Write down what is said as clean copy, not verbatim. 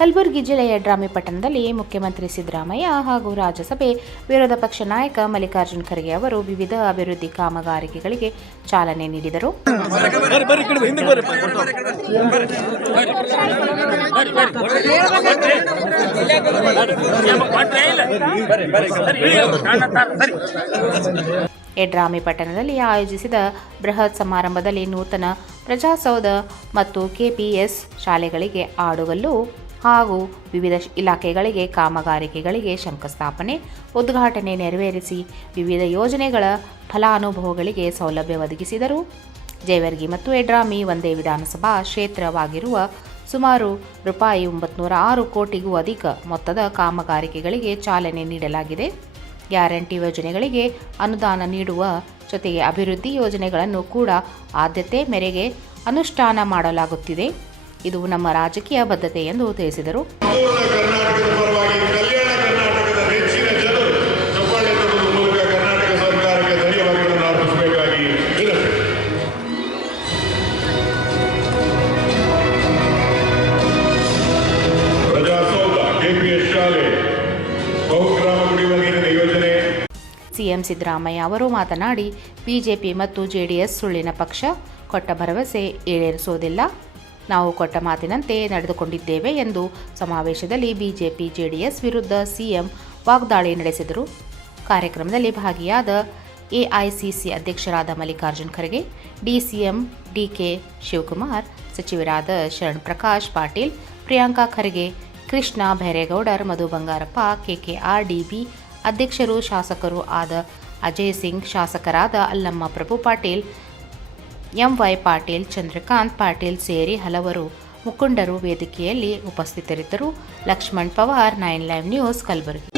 ಕಲಬುರಗಿ ಜಿಲ್ಲೆಯ ಯಡ್ರಾಮಿ ಪಟ್ಟಣದಲ್ಲಿ ಮುಖ್ಯಮಂತ್ರಿ ಸಿದ್ದರಾಮಯ್ಯ ಹಾಗೂ ರಾಜ್ಯಸಭೆ ವಿರೋಧ ಪಕ್ಷ ನಾಯಕ ಮಲ್ಲಿಕಾರ್ಜುನ ಖರ್ಗೆ ಅವರು ವಿವಿಧ ಅಭಿವೃದ್ಧಿ ಕಾಮಗಾರಿಕೆಗಳಿಗೆ ಚಾಲನೆ ನೀಡಿದರು. ಯಡ್ರಾಮಿ ಪಟ್ಟಣದಲ್ಲಿ ಆಯೋಜಿಸಿದ ಬೃಹತ್ ಸಮಾರಂಭದಲ್ಲಿ ನೂತನ ಪ್ರಜಾಸೌಧ ಮತ್ತು ಕೆಪಿಎಸ್ ಶಾಲೆಗಳಿಗೆ ಆಡುಗಲ್ಲು ಹಾಗೂ ವಿವಿಧ ಇಲಾಖೆಗಳಿಗೆ ಕಾಮಗಾರಿಕೆಗಳಿಗೆ ಶಂಕುಸ್ಥಾಪನೆ, ಉದ್ಘಾಟನೆ ನೆರವೇರಿಸಿ ವಿವಿಧ ಯೋಜನೆಗಳ ಫಲಾನುಭವಿಗಳಿಗೆ ಸೌಲಭ್ಯ ಒದಗಿಸಿದರು. ಜೇವರ್ಗಿ ಮತ್ತು ಯಡ್ರಾಮಿ ಒಂದೇ ವಿಧಾನಸಭಾ ಕ್ಷೇತ್ರವಾಗಿರುವ ಸುಮಾರು ರೂಪಾಯಿ 906 ಕೋಟಿಗೂ ಅಧಿಕ ಮೊತ್ತದ ಕಾಮಗಾರಿಕೆಗಳಿಗೆ ಚಾಲನೆ ನೀಡಲಾಗಿದೆ. ಗ್ಯಾರಂಟಿ ಯೋಜನೆಗಳಿಗೆ ಅನುದಾನ ನೀಡುವ ಜೊತೆಗೆ ಅಭಿವೃದ್ಧಿ ಯೋಜನೆಗಳನ್ನು ಕೂಡ ಆದ್ಯತೆ ಮೇರೆಗೆ ಅನುಷ್ಠಾನ ಮಾಡಲಾಗುತ್ತಿದೆ. ಇದು ನಮ್ಮ ರಾಜಕೀಯ ಬದ್ಧತೆ ಎಂದು ತಿಳಿಸಿದರು. ಸಿಎಂ ಸಿದ್ದರಾಮಯ್ಯ ಅವರು ಮಾತನಾಡಿ, ಬಿಜೆಪಿ ಮತ್ತು ಜೆಡಿಎಸ್ ಸುಳ್ಳಿನ ಪಕ್ಷ, ಕೊಟ್ಟ ಭರವಸೆ ಈಡೇರಿಸುವುದಿಲ್ಲ. ನಾವು ಕೊಟ್ಟ ಮಾತಿನಂತೆ ನಡೆದುಕೊಂಡಿದ್ದೇವೆ ಎಂದು ಸಮಾವೇಶದಲ್ಲಿ ಬಿಜೆಪಿ ಜೆಡಿಎಸ್ ವಿರುದ್ಧ ಸಿಎಂ ವಾಗ್ದಾಳಿ ನಡೆಸಿದರು. ಕಾರ್ಯಕ್ರಮದಲ್ಲಿ ಭಾಗಿಯಾದ ಎಐಸಿಸಿ ಅಧ್ಯಕ್ಷರಾದ ಮಲ್ಲಿಕಾರ್ಜುನ ಖರ್ಗೆ, ಡಿಸಿಎಂ ಡಿಕೆ ಶಿವಕುಮಾರ್, ಸಚಿವರಾದ ಶರಣ್ ಪ್ರಕಾಶ್ ಪಾಟೀಲ್, ಪ್ರಿಯಾಂಕಾ ಖರ್ಗೆ, ಕೃಷ್ಣ ಭೈರೇಗೌಡರ್, ಮಧು ಬಂಗಾರಪ್ಪ, ಕೆಕೆಆರ್ ಡಿಬಿ ಅಧ್ಯಕ್ಷರು, ಶಾಸಕರು ಆದ ಅಜಯ್ ಸಿಂಗ್, ಶಾಸಕರಾದ ಅಲ್ಲಮ್ಮ ಪ್ರಭು ಪಾಟೀಲ್, ಎಂವೈ ಪಾಟೀಲ್, ಚಂದ್ರಕಾಂತ್ ಪಾಟೀಲ್ ಸೇರಿ ಹಲವರು ಮುಖಂಡರು ವೇದಿಕೆಯಲ್ಲಿ ಉಪಸ್ಥಿತರಿದ್ದರು. Laxman Pawar, 9 live news, Kalaburagi.